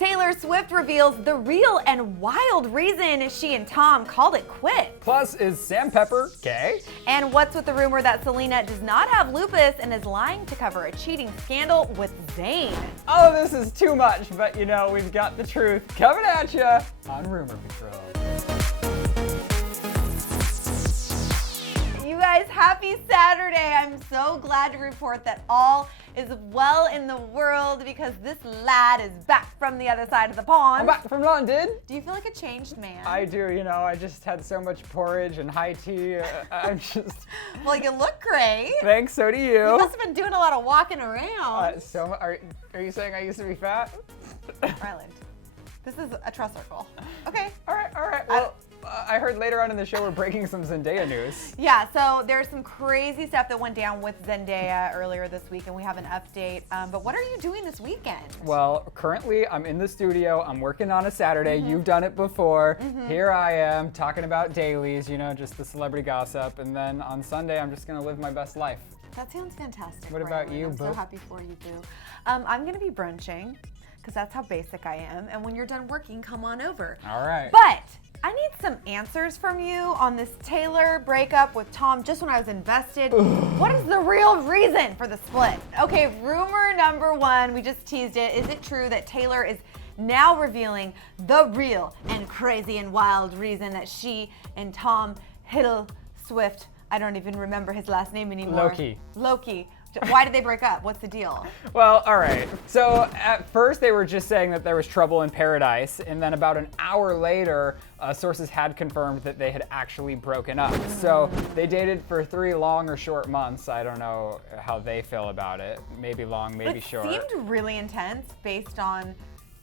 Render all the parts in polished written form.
Taylor Swift reveals the real and wild reason she and Tom called it quits. Plus, is Sam Pepper gay? And what's with the rumor that Selena does not have lupus and is lying to cover a cheating scandal with Zayn? Oh, this is too much, but you know, we've got the truth coming at you on Rumor Patrol. You guys, happy Saturday. I'm so glad to report that all is well in the world because this lad is back from the other side of the pond. I'm back from London. Do you feel like a changed man? I do, you know, I just had so much porridge and high tea. I'm just... Well, you look great. Thanks, so do you. You must have been doing a lot of walking around. Are you saying I used to be fat? Ryland, this is a trust circle. Okay. All right. Well, I heard later on in the show we're breaking some Zendaya news. Yeah, so there's some crazy stuff that went down with Zendaya earlier this week, and we have an update. But what are you doing this weekend? Well, currently I'm in the studio. I'm working on a Saturday. You've done it before. Here I am talking about dailies, you know, just the celebrity gossip. And then on Sunday, I'm just going to live my best life. That sounds fantastic. What about Ryland. you, I'm so Boo? happy for you, Boo. I'm going to be brunching because that's how basic I am. And when you're done working, come on over. All right. But I need some answers from you on this Taylor breakup with Tom just when I was invested. What is the real reason for the split? Okay, rumor number one, we just teased it. Is it true that Taylor is now revealing the real and crazy and wild reason that she and Tom Hiddleston, I don't even remember his last name anymore. Loki. Why did they break up? What's the deal? Well, all right. So at first they were just saying that there was trouble in paradise, and then about an hour later, sources had confirmed that they had actually broken up. So they dated for 3 long or short months. I don't know how they feel about it. Maybe long, maybe short. It seemed really intense based on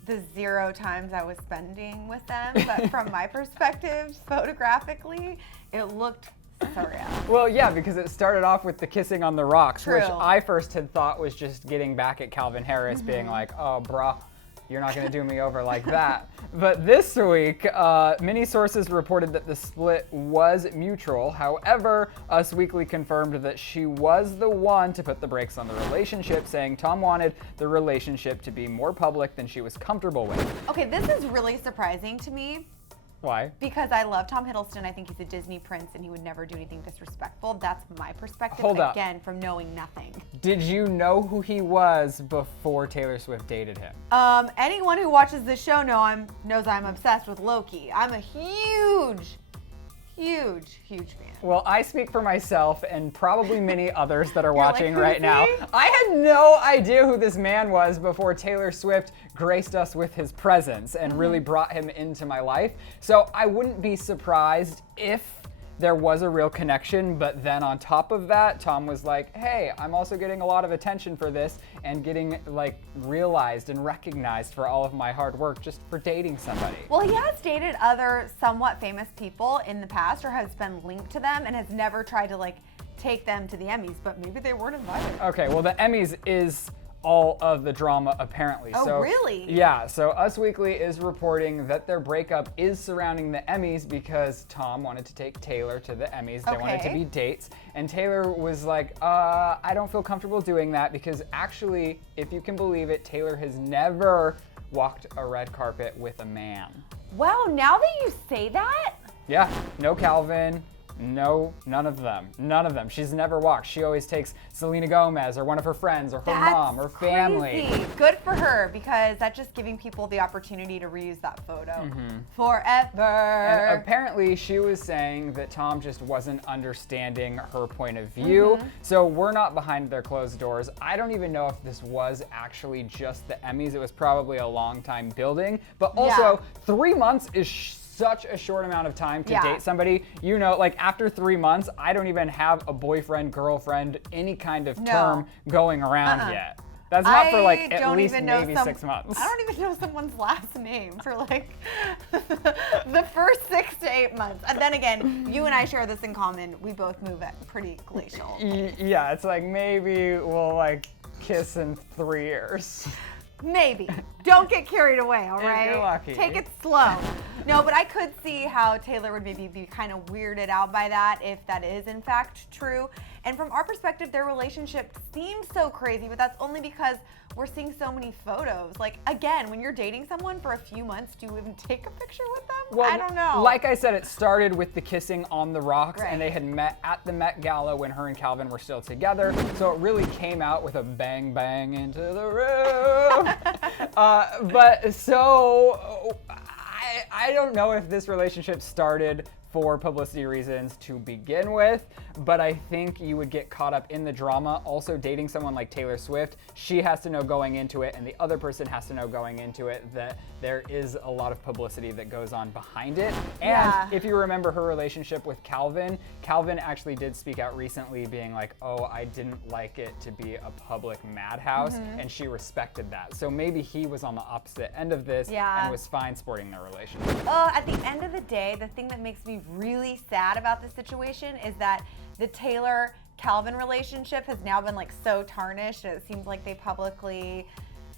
the 0 times I was spending with them. But from my perspective, photographically, it looked surreal. Well, yeah, because it started off with the kissing on the rocks, True. which I first had thought was just getting back at Calvin Harris, being like, oh, bruh, you're not gonna do me over like that. But this week, many sources reported that the split was mutual. However, Us Weekly confirmed that she was the one to put the brakes on the relationship, saying Tom wanted the relationship to be more public than she was comfortable with. Okay, this is really surprising to me. Why? Because I love Tom Hiddleston. I think he's a Disney prince and he would never do anything disrespectful. That's my perspective, Hold up. again, from knowing nothing. Did you know who he was before Taylor Swift dated him? Anyone who watches this show knows I'm obsessed with Loki. I'm a huge fan. Well, I speak for myself and probably many others that are like, watching "Who's right now. he?" I had no idea who this man was before Taylor Swift graced us with his presence and really brought him into my life. So I wouldn't be surprised if there was a real connection, but then on top of that, Tom was like, hey, I'm also getting a lot of attention for this and getting like realized and recognized for all of my hard work just for dating somebody. Well, he has dated other somewhat famous people in the past or has been linked to them and has never tried to like take them to the Emmys, but maybe they weren't invited. Okay, well the Emmys is all of the drama apparently. Oh, so, really? Yeah, so Us Weekly is reporting that their breakup is surrounding the Emmys because Tom wanted to take Taylor to the Emmys. They wanted to Okay. be dates. And Taylor was like, I don't feel comfortable doing that because actually, if you can believe it, Taylor has never walked a red carpet with a man. Wow, now that you say that, Yeah, no Calvin. No, none of them. None of them. She's never walked. She always takes Selena Gomez or one of her friends or her mom or family. Crazy. Good for her because that's just giving people the opportunity to reuse that photo forever. And apparently she was saying that Tom just wasn't understanding her point of view. So we're not behind their closed doors. I don't even know if this was actually just the Emmys. It was probably a long time building. But also 3 months is such a short amount of time to date somebody. You know, like after 3 months, I don't even have a boyfriend, girlfriend, any kind of term going around yet. That's not for like at least maybe 6 months. I don't even know someone's last name for like the first 6 to 8 months. And then again, you and I share this in common. We both move at pretty glacial. Yeah, it's like maybe we'll like kiss in 3 years. Maybe. Don't get carried away, all If right? you're lucky. Take it slow. No, but I could see how Taylor would maybe be kind of weirded out by that if that is in fact true. And from our perspective, their relationship seems so crazy, but that's only because we're seeing so many photos. Like, again, when you're dating someone for a few months, do you even take a picture with them? Well, I don't know. Like I said, it started with the kissing on the rocks, Right. and they had met at the Met Gala when her and Calvin were still together. So it really came out with a bang bang into the room. I don't know if this relationship started for publicity reasons to begin with, but I think you would get caught up in the drama. Also, dating someone like Taylor Swift, she has to know going into it, and the other person has to know going into it that there is a lot of publicity that goes on behind it. And Yeah. if you remember her relationship with Calvin, Calvin actually did speak out recently being like, oh, I didn't like it to be a public madhouse, and she respected that. So maybe he was on the opposite end of this and was fine sporting their relationship. At the end of the day, the thing that makes me really sad about this situation is that the Taylor-Calvin relationship has now been like so tarnished. It seems like they publicly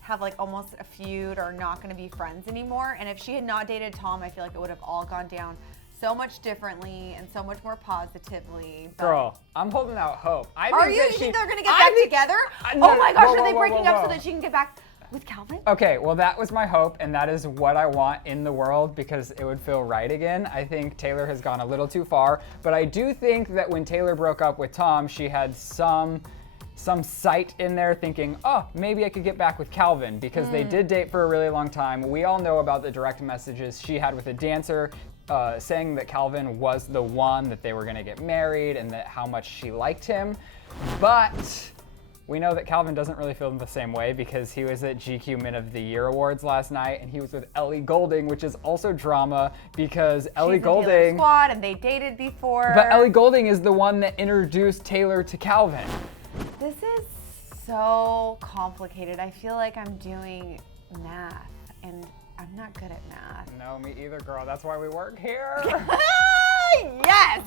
have like almost a feud or not going to be friends anymore. And if she had not dated Tom, I feel like it would have all gone down so much differently and so much more positively. But Girl, I'm holding out hope. you think they're going to get back together? No, Oh my gosh, whoa, are they whoa, breaking whoa, up so whoa. that she can get back with Calvin? Okay, well, that was my hope, and that is what I want in the world because it would feel right again. I think Taylor has gone a little too far, but I do think that when Taylor broke up with Tom, she had some sight in there thinking, oh, maybe I could get back with Calvin because they did date for a really long time. We all know about the direct messages she had with a dancer saying that Calvin was the one, that they were gonna get married, and that how much she liked him. But we know that Calvin doesn't really feel the same way because he was at GQ Men of the Year Awards last night, and he was with Ellie Goulding, which is also drama because Ellie She's in Taylor's Goulding. squad and they dated before. But Ellie Goulding is the one that introduced Taylor to Calvin. This is so complicated. I feel like I'm doing math and I'm not good at math. No, me either, girl. That's why we work here. Yes!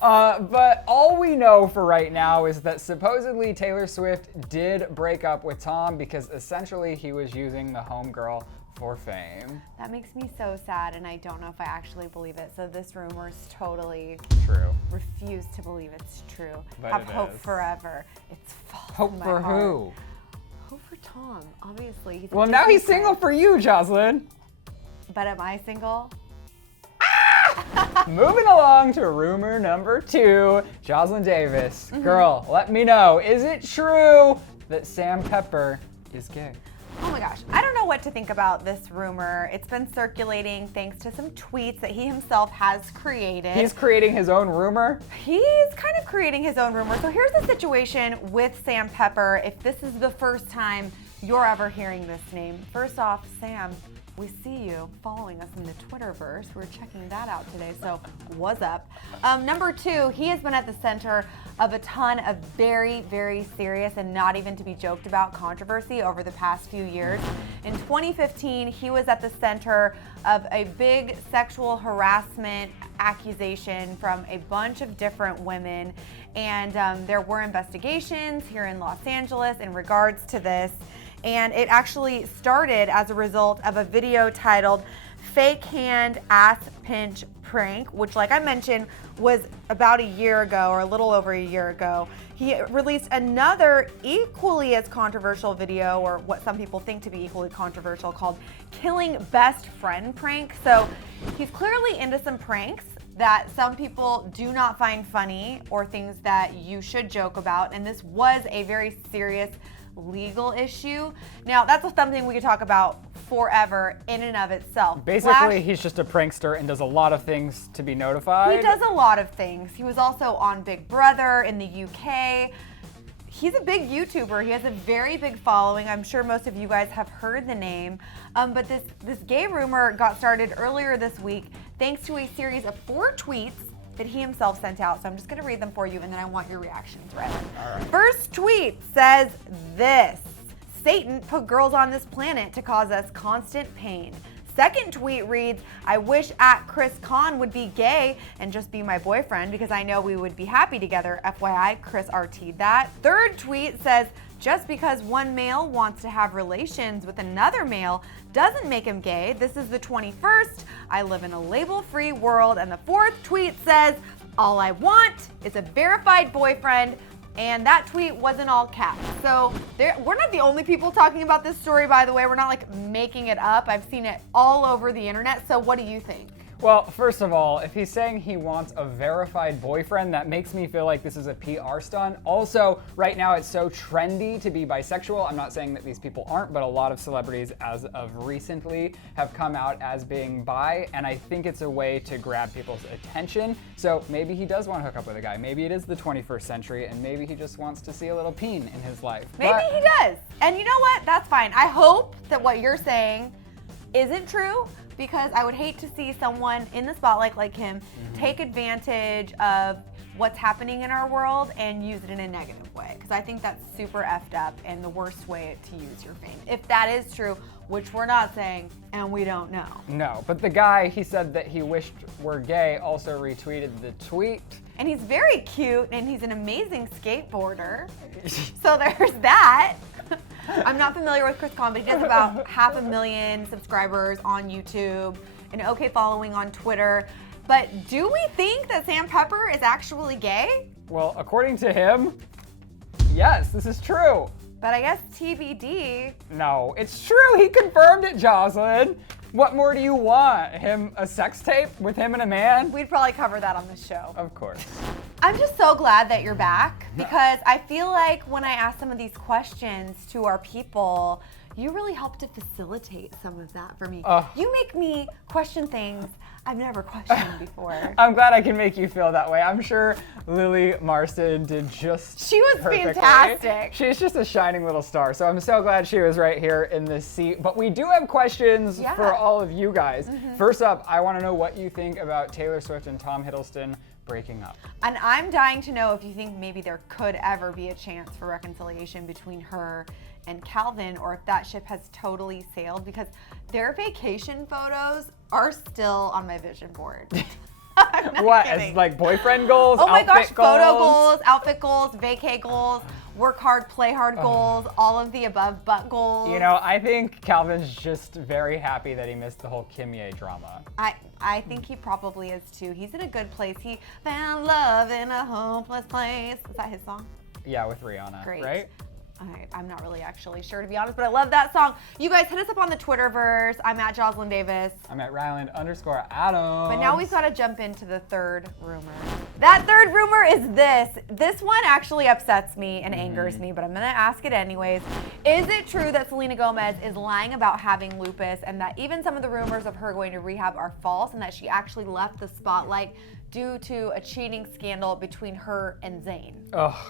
But all we know for right now is that supposedly Taylor Swift did break up with Tom because essentially he was using the homegirl for fame. That makes me so sad, and I don't know if I actually believe it. So this rumor is totally True. refuse to believe it's true. But Have it hope is. forever. It's false. Hope in my for heart. who? Hope for Tom. Obviously, he's a Well, now Disney he's single prince. for you, Jocelyn. But am I single? Moving along to rumor number 2, Jocelyn Davis. Girl, let me know, is it true that Sam Pepper is gay? Oh my gosh, I don't know what to think about this rumor. It's been circulating thanks to some tweets that he himself has created. He's creating his own rumor? He's kind of creating his own rumor. So here's the situation with Sam Pepper. If this is the first time you're ever hearing this name, first off, Sam, we see you following us in the Twitterverse. We're checking that out today, so what's up? Number 2, he has been at the center of a ton of very, very serious and not even to be joked about controversy over the past few years. In 2015, he was at the center of a big sexual harassment accusation from a bunch of different women, and there were investigations here in Los Angeles in regards to this. And it actually started as a result of a video titled Fake Hand Ass Pinch Prank, which, like I mentioned, was about a year ago or a little over a year ago. He released another equally as controversial video, or what some people think to be equally controversial, called Killing Best Friend Prank. So he's clearly into some pranks that some people do not find funny or things that you should joke about. And this was a very serious legal issue. Now, that's something we could talk about forever in and of itself. Basically, he's just a prankster and does a lot of things to be notified. He does a lot of things. He was also on Big Brother in the UK. He's a big YouTuber. He has a very big following. I'm sure most of you guys have heard the name. But this gay rumor got started earlier this week thanks to a series of 4 tweets that he himself sent out. So I'm just gonna read them for you, and then I want your reactions, Riley. All right. First tweet says this: Satan put girls on this planet to cause us constant pain. Second tweet reads, I wish @Chris Conn would be gay and just be my boyfriend because I know we would be happy together. FYI, Chris RT'd that. Third tweet says, just because one male wants to have relations with another male doesn't make him gay. This is the 21st. I live in a label-free world. And the fourth tweet says, all I want is a verified boyfriend And that tweet wasn't all caps. So we're not the only people talking about this story, by the way. We're not like making it up. I've seen it all over the internet. So what do you think? Well, first of all, if he's saying he wants a verified boyfriend, that makes me feel like this is a PR stunt. Also, right now it's so trendy to be bisexual. I'm not saying that these people aren't, but a lot of celebrities as of recently have come out as being bi, and I think it's a way to grab people's attention. So maybe he does want to hook up with a guy. Maybe it is the 21st century, and maybe he just wants to see a little peen in his life. Maybe he does. And you know what? That's fine. I hope that what you're saying isn't true, because I would hate to see someone in the spotlight like him take advantage of what's happening in our world and use it in a negative way. Because I think that's super effed up and the worst way to use your fame. If that is true, which we're not saying, and we don't know. No, but the guy he said that he wished were gay also retweeted the tweet. And he's very cute, and he's an amazing skateboarder. So there's that. I'm not familiar with Chris Conn, but he has about 500,000 subscribers on YouTube, an okay following on Twitter. But do we think that Sam Pepper is actually gay? Well, according to him, yes, this is true. But I guess TBD. No, it's true. He confirmed it, Jocelyn. What more do you want? A sex tape with him and a man? We'd probably cover that on this show. Of course. I'm just so glad that you're back, because I feel like when I ask some of these questions to our people, you really help to facilitate some of that for me. You make me question things I've never questioned before. I'm glad I can make you feel that way. I'm sure Lily Marston did just She was perfectly. fantastic. She's just a shining little star. So I'm so glad she was right here in this seat. But we do have questions for all of you guys. First up, I want to know what you think about Taylor Swift and Tom Hiddleston breaking up. And I'm dying to know if you think maybe there could ever be a chance for reconciliation between her and Calvin, or if that ship has totally sailed, because their vacation photos are still on my vision board. I'm not What, kidding. as like boyfriend goals, Oh my gosh, outfit goals? photo goals, outfit goals, vacay goals, work hard, play hard goals, all of the above but goals. You know, I think Calvin's just very happy that he missed the whole Kim Ye drama. I think he probably is too. He's in a good place. He found love in a hopeless place. Is that his song? Yeah, with Rihanna, Great. right? I'm not really actually sure, to be honest, but I love that song. You guys hit us up on the Twitterverse. I'm at Jocelyn Davis. I'm at Ryland_Adams. But now we've got to jump into the third rumor. That third rumor is this. This one actually upsets me and angers me, but I'm going to ask it anyways. Is it true that Selena Gomez is lying about having lupus, and that even some of the rumors of her going to rehab are false, and that she actually left the spotlight due to a cheating scandal between her and Zayn?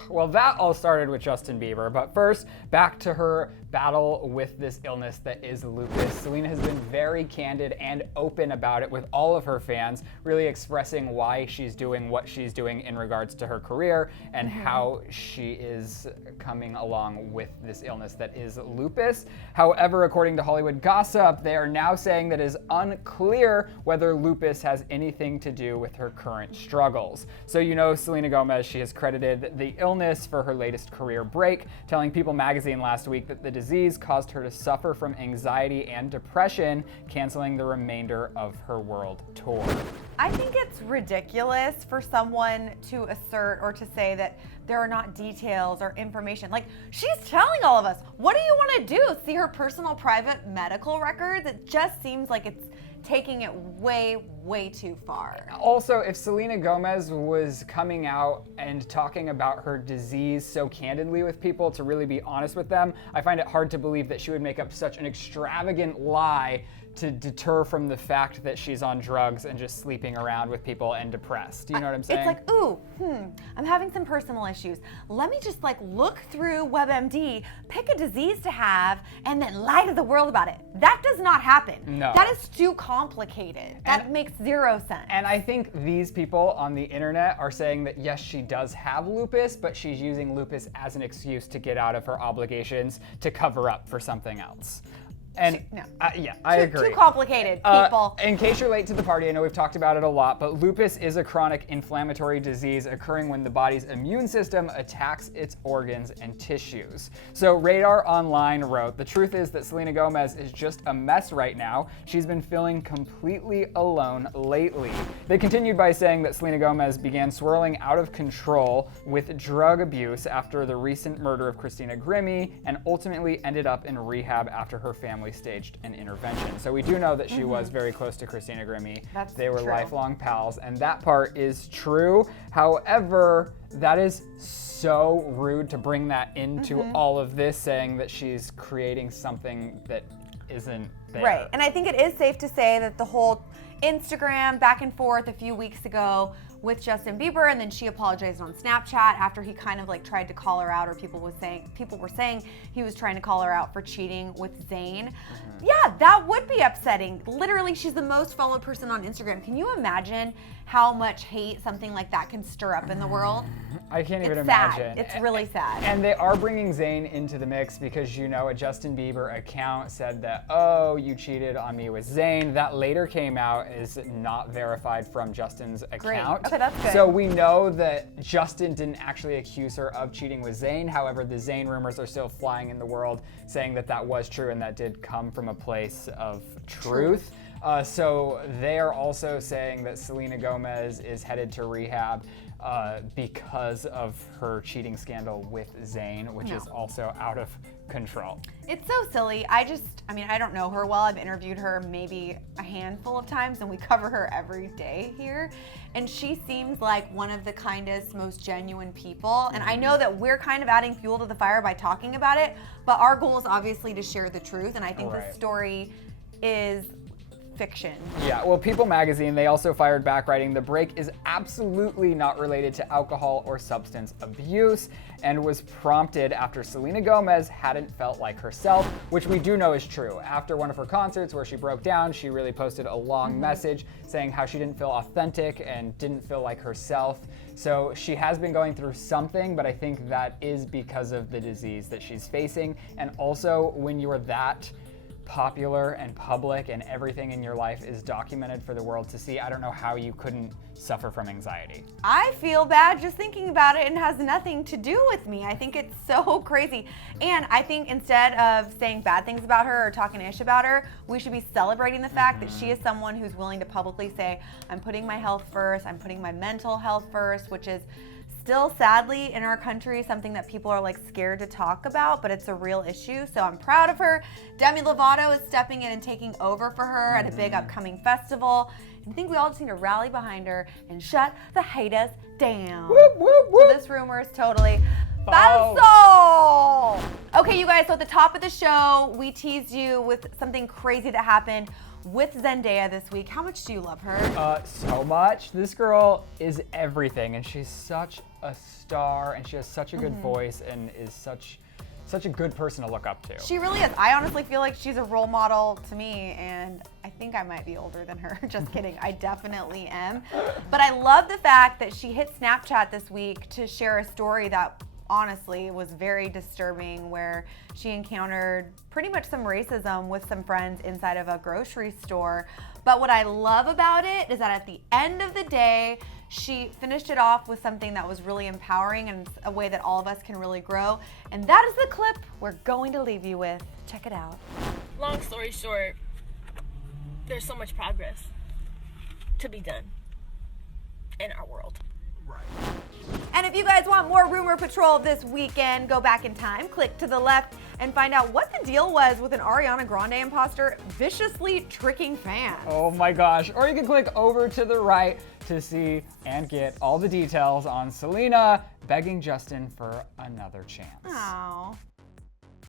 Well, that all started with Justin Bieber, but first, back to her battle with this illness that is lupus. Selena has been very candid and open about it with all of her fans, really expressing why she's doing what she's doing in regards to her career and how she is coming along with this illness that is lupus. However, according to Hollywood Gossip, they are now saying that it is unclear whether lupus has anything to do with her current struggles. So you know Selena Gomez, she has credited the illness for her latest career break, telling People magazine last week that the disease caused her to suffer from anxiety and depression, canceling the remainder of her world tour. I think it's ridiculous for someone to assert or to say that there are not details or information. Like, she's telling all of us, what do you want to do? See her personal private medical records? It just seems like it's taking it way, way too far. Also, if Selena Gomez was coming out and talking about her disease so candidly with people to really be honest with them, I find it hard to believe that she would make up such an extravagant lie to deter from the fact that she's on drugs and just sleeping around with people and depressed. Do you know what I'm saying? It's like, ooh, I'm having some personal issues. Let me just look through WebMD, pick a disease to have, and then lie to the world about it. That does not happen. No. That is too complicated. That makes zero sense. And I think these people on the internet are saying that yes, she does have lupus, but she's using lupus as an excuse to get out of her obligations to cover up for something else. And No. yeah, I agree. Too complicated, people. In case you're late to the party, I know we've talked about it a lot, but lupus is a chronic inflammatory disease occurring when the body's immune system attacks its organs and tissues. So Radar Online wrote, the truth is that Selena Gomez is just a mess right now. She's been feeling completely alone lately. They continued by saying that Selena Gomez began swirling out of control with drug abuse after the recent murder of Christina Grimmie and ultimately ended up in rehab after her family staged an intervention. So we do know that she was very close to Christina Grimmie. They were lifelong pals, and that part is true. However, that is so rude to bring that into all of this, saying that she's creating something that isn't there. Right, and I think it is safe to say that the whole Instagram back and forth a few weeks ago with Justin Bieber, and then she apologized on Snapchat after he kind of like tried to call her out, or people were saying he was trying to call her out for cheating with Zayn. Yeah, that would be upsetting. Literally, she's the most followed person on Instagram. Can you imagine how much hate something like that can stir up in the world? I can't even It's imagine. sad. It's really sad. And they are bringing Zayn into the mix because, you know, a Justin Bieber account said that, oh, you cheated on me with Zayn. That later came out is not verified from Justin's account. Great. Okay, that's good. So we know that Justin didn't actually accuse her of cheating with Zayn. However, the Zayn rumors are still flying in the world saying that that was true and that did come from a place of truth. So they are also saying that Selena Gomez is headed to rehab because of her cheating scandal with Zayn, which is also out of control. It's so silly. I don't know her well. I've interviewed her maybe a handful of times, and we cover her every day here. And she seems like one of the kindest, most genuine people. And I know that we're kind of adding fuel to the fire by talking about it, but our goal is obviously to share the truth. And I think this story is fiction. Yeah, well, People magazine, they also fired back, writing, the break is absolutely not related to alcohol or substance abuse and was prompted after Selena Gomez hadn't felt like herself, which we do know is true. After one of her concerts where she broke down, she really posted a long message saying how she didn't feel authentic and didn't feel like herself. So she has been going through something, but I think that is because of the disease that she's facing. And also, when you're that popular and public and everything in your life is documented for the world to see, I don't know how you couldn't suffer from anxiety. I feel bad just thinking about it, and has nothing to do with me. I think it's so crazy. And I think instead of saying bad things about her or talking ish about her, we should be celebrating the fact that she is someone who's willing to publicly say, I'm putting my health first, I'm putting my mental health first, which is still sadly in our country something that people are like scared to talk about, but it's a real issue. So I'm proud of her. Demi Lovato is stepping in and taking over for her at a big upcoming festival. And I think we all just need to rally behind her and shut the haters down. Whoop, whoop, whoop. So this rumor is totally false. Okay, you guys, so at the top of the show, we teased you with something crazy that happened with Zendaya this week. How much do you love her? So much. This girl is everything, and she's such a star, and she has such a good voice, and is such a good person to look up to. She really is. I honestly feel like she's a role model to me, and I think I might be older than her. Just kidding. I definitely am. But I love the fact that she hit Snapchat this week to share a story that honestly was very disturbing, where she encountered pretty much some racism with some friends inside of a grocery store. But what I love about it is that at the end of the day, she finished it off with something that was really empowering and a way that all of us can really grow. And that is the clip we're going to leave you with. Check it out. Long story short, there's so much progress to be done in our world. And if you guys want more Rumor Patrol this weekend, go back in time, click to the left, and find out what the deal was with an Ariana Grande imposter viciously tricking fans. Oh my gosh. Or you can click over to the right to see and get all the details on Selena begging Justin for another chance. Aww.